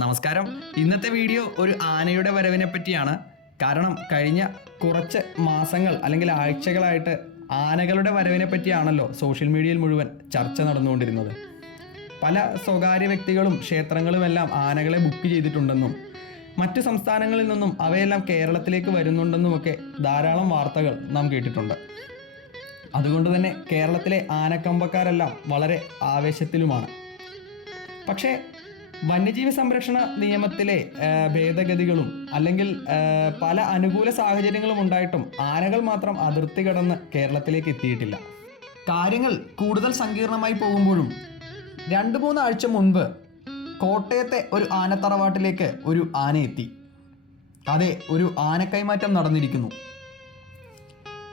നമസ്കാരം. ഇന്നത്തെ വീഡിയോ ഒരു ആനയുടെ വരവിനെ പറ്റിയാണ്. കാരണം കഴിഞ്ഞ കുറച്ച് മാസങ്ങൾ അല്ലെങ്കിൽ ആഴ്ചകളായിട്ട് ആനകളുടെ വരവിനെ പറ്റിയാണല്ലോ സോഷ്യൽ മീഡിയയിൽ മുഴുവൻ ചർച്ച നടന്നുകൊണ്ടിരുന്നത്. പല സ്വകാര്യ വ്യക്തികളും ക്ഷേത്രങ്ങളുമെല്ലാം ആനകളെ ബുക്ക് ചെയ്തിട്ടുണ്ടെന്നും മറ്റ് സംസ്ഥാനങ്ങളിൽ നിന്നും അവയെല്ലാം കേരളത്തിലേക്ക് വരുന്നുണ്ടെന്നുമൊക്കെ ധാരാളം വാർത്തകൾ നാം കേട്ടിട്ടുണ്ട്. അതുകൊണ്ട് തന്നെ കേരളത്തിലെ ആനക്കമ്പക്കാരെല്ലാം വളരെ ആവേശത്തിലുമാണ്. പക്ഷേ വന്യജീവി സംരക്ഷണ നിയമത്തിലെ ഭേദഗതികളും അല്ലെങ്കിൽ പല അനുകൂല സാഹചര്യങ്ങളും ഉണ്ടായിട്ടും ആനകൾ മാത്രം അതിർത്തി കടന്ന് കേരളത്തിലേക്ക് എത്തിയിട്ടില്ല. കാര്യങ്ങൾ കൂടുതൽ സങ്കീർണമായി പോകുമ്പോഴും 2-3 ആഴ്ച മുൻപ് കോട്ടയത്തെ ഒരു ആനത്തറവാട്ടിലേക്ക് ഒരു ആന എത്തി. അതെ, ഒരു ആനക്കൈമാറ്റം നടന്നിരിക്കുന്നു.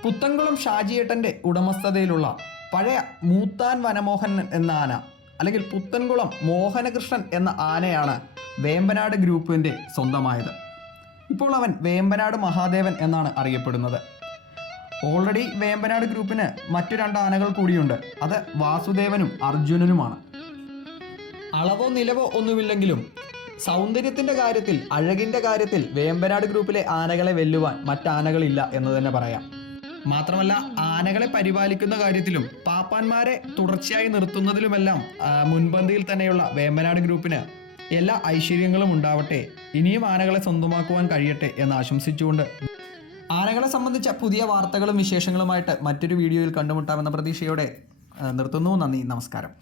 പുത്തൻകുളം ഷാജിയേട്ടൻ്റെ ഉടമസ്ഥതയിലുള്ള പഴയ മൂത്താൻ വനമോഹൻ എന്ന ആന അല്ലെങ്കിൽ പുത്തൻകുളം മോഹനകൃഷ്ണൻ എന്ന ആനയാണ് വേമ്പനാട് ഗ്രൂപ്പിൻ്റെ സ്വന്തമായത്. ഇപ്പോൾ അവൻ വേമ്പനാട് മഹാദേവൻ എന്നാണ് അറിയപ്പെടുന്നത്. ഓൾറെഡി വേമ്പനാട് ഗ്രൂപ്പിന് മറ്റു 2 ആനകൾ കൂടിയുണ്ട്. അത് വാസുദേവനും അർജുനനുമാണ്. അളവോ നിലവോ ഒന്നുമില്ലെങ്കിലും സൗന്ദര്യത്തിൻ്റെ കാര്യത്തിൽ, അഴകിൻ്റെ കാര്യത്തിൽ വേമ്പനാട് ഗ്രൂപ്പിലെ ആനകളെ വെല്ലുവാൻ മറ്റാനകളില്ല എന്ന് തന്നെ പറയാം. മാത്രമല്ല, ആനകളെ പരിപാലിക്കുന്ന കാര്യത്തിലും പാപ്പാന്മാരെ തുടർച്ചയായി നിർത്തുന്നതിലുമെല്ലാം മുൻപന്തിയിൽ തന്നെയുള്ള വേമ്പനാട് ഗ്രൂപ്പിന് എല്ലാ ഐശ്വര്യങ്ങളും ഉണ്ടാവട്ടെ. ഇനിയും ആനകളെ സ്വന്തമാക്കുവാൻ കഴിയട്ടെ എന്ന് ആശംസിച്ചുകൊണ്ട് ആനകളെ സംബന്ധിച്ച പുതിയ വാർത്തകളും വിശേഷങ്ങളുമായിട്ട് മറ്റൊരു വീഡിയോയിൽ കണ്ടുമുട്ടാമെന്ന പ്രതീക്ഷയോടെ നിർത്തുന്നു. നന്ദി, നമസ്കാരം.